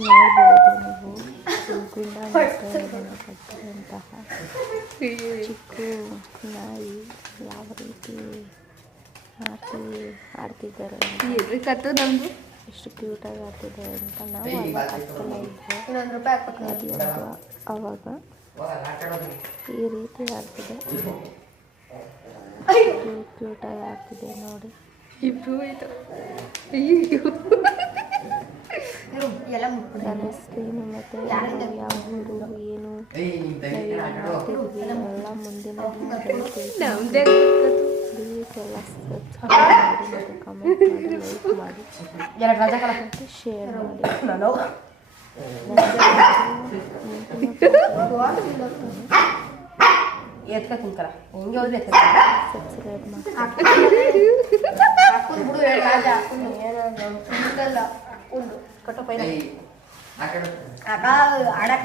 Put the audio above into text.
ನೋಡ್ಬೋದು ನೀವು ಗುಂಡ ಕಟ್ಟಿರುವಂತಹ ಚಿಕ್ಕ ನಾಯಿ ಯಾವ ರೀತಿ ಆಡ್ತಿದ್ದಾರೆ ನಮ್ದು ಎಷ್ಟು ಕ್ಯೂಟಾಗಿ ಆಡ್ತಿದ್ದಾರೆ ಅಂತ ನಾವು ಅಲ್ಲಿ ಕತ್ತಲ ಇದ್ವಿ ಅವಾಗ ಈ ರೀತಿ ಆಡ್ತಿದೆ ಕ್ಯೂಟಾಗಿ ಆಡ್ತಿದೆ ನೋಡಿ. ಇಬ್ರು ಆಯ್ತು ನನ್ನ ಹೆಸರೇನು ಮತ್ತು ಯಾವ ಊರು ಏನು ಮಾಡ್ತಿದ್ವಿ ಎಲ್ಲ ಮುಂದಿನ ಪ್ಲೀಸ್ ಎಲ್ಲ ಸಬ್ಸ್ಕ್ರೈಬ್ ಮಾಡಿ ಮತ್ತು ಕಮೆಂಟ್ ಮಾಡಿ ಲೈಕ್ ಮಾಡಿ ಮತ್ತು ಶೇರ್ ಮಾಡಿ. ಸಬ್ಸ್ಕ್ರೈಬ್ ಮಾಡಿ ಆಡಕ